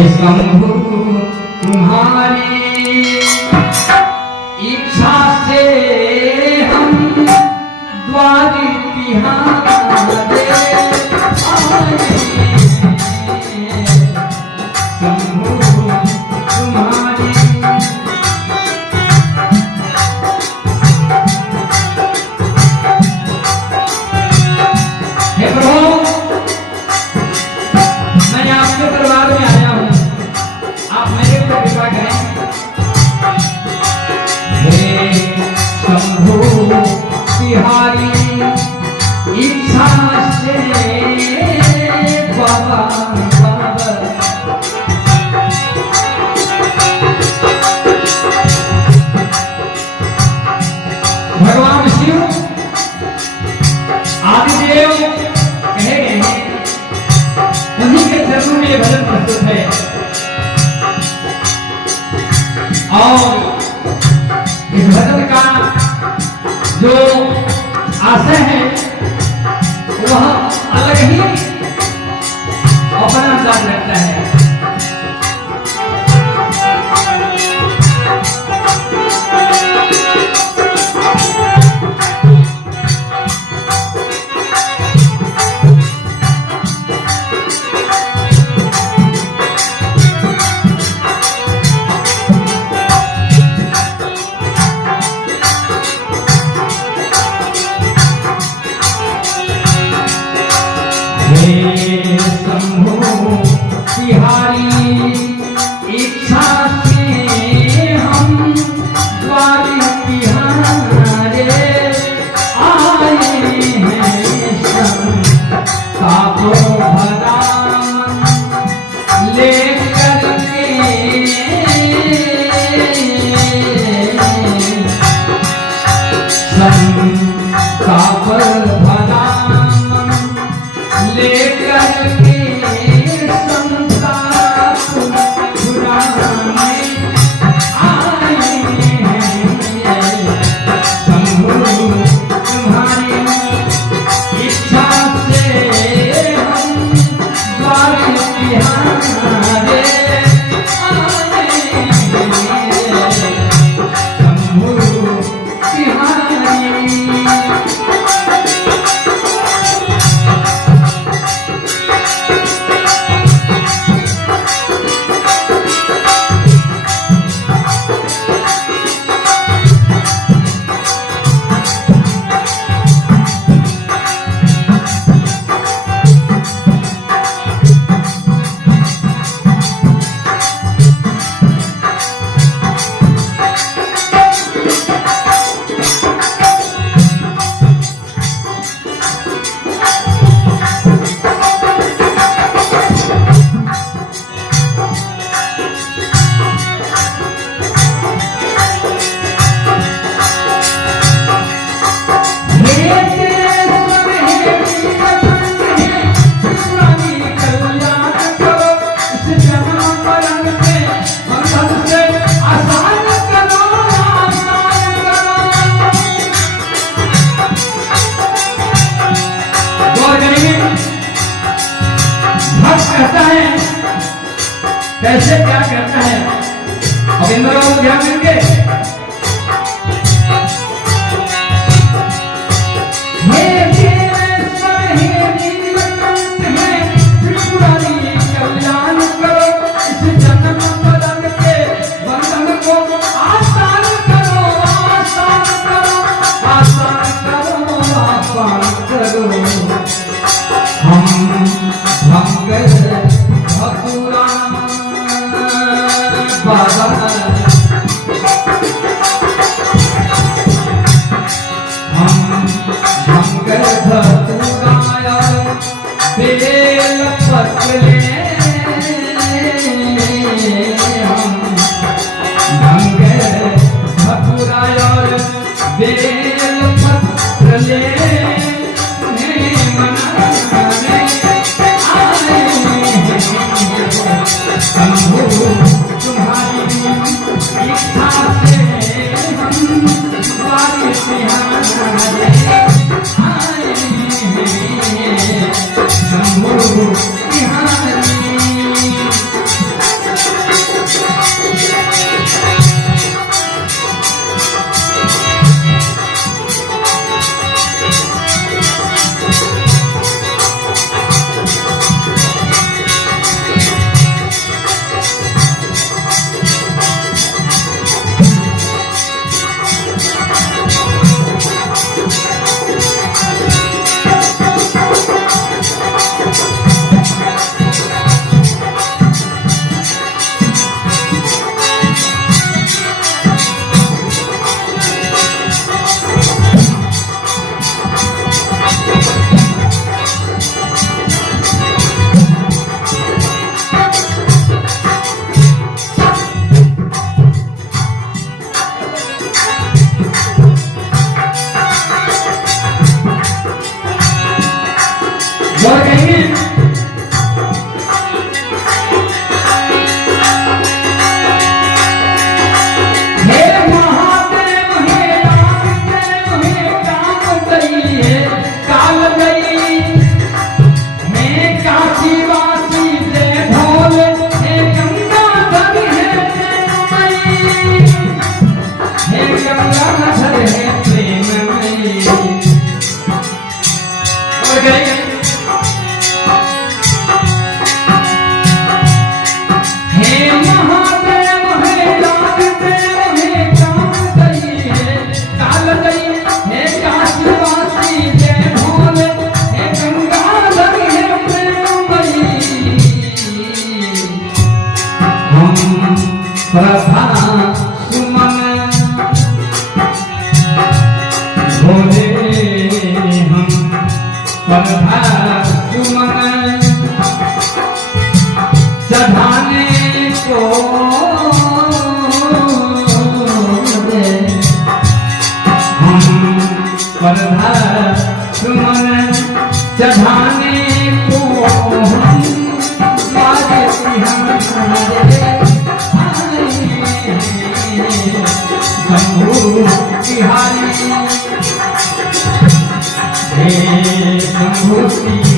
शंभु तुम्हारी इच्छा से हम द्वार तिहारे आए। शंभु तुम्हारी हे प्रभु, मैं आपके दरबार में आया हूँ, आप मेरे ऊपर कृपा करें। हे शंभु तिहारी इच्छा से बाबा भगवान शिव आदिदेव कहे गए हैं, उन्हीं के चरणों में भजन प्रस्तुत है। और इस भजन का जो आशय है वह अलग ही अपना अंदाज रखता है। शंभु तिहारी इच्छा से हम द्वार तिहारे आए हैं। शंभु भरा लेकर के शंभु भरा लेकर के संताप छुड़ाने आए हैं। शंभु तुम्हारी इच्छा से हम द्वार तिहारे आए हैं। शंभु तिहारी कहता है, कैसे क्या करता है। अब इन दोनों को ध्यान देंगे। हे देवेश्वर हे नीलकंठ हे त्रिपुरारी कल्याण करो, इस जन्म मरण के बंधन को आसान करो, आसान करो, आसान करो, आसान करो। हम भगुरा बाबा हम भंगर धतुराया बेल पकले, हम भंगर धतुराया बेल पकले शंभु तुम्हारी इच्छा से हम द्वार तिहारे आए हैं। शंभु तिहारी श्रद्धा सुमन भोले हम श्रद्धा सुमन चढ़ाने को हम श्रद्धा सुमन चढ़ाने को शंभु बिहारी हे शंभु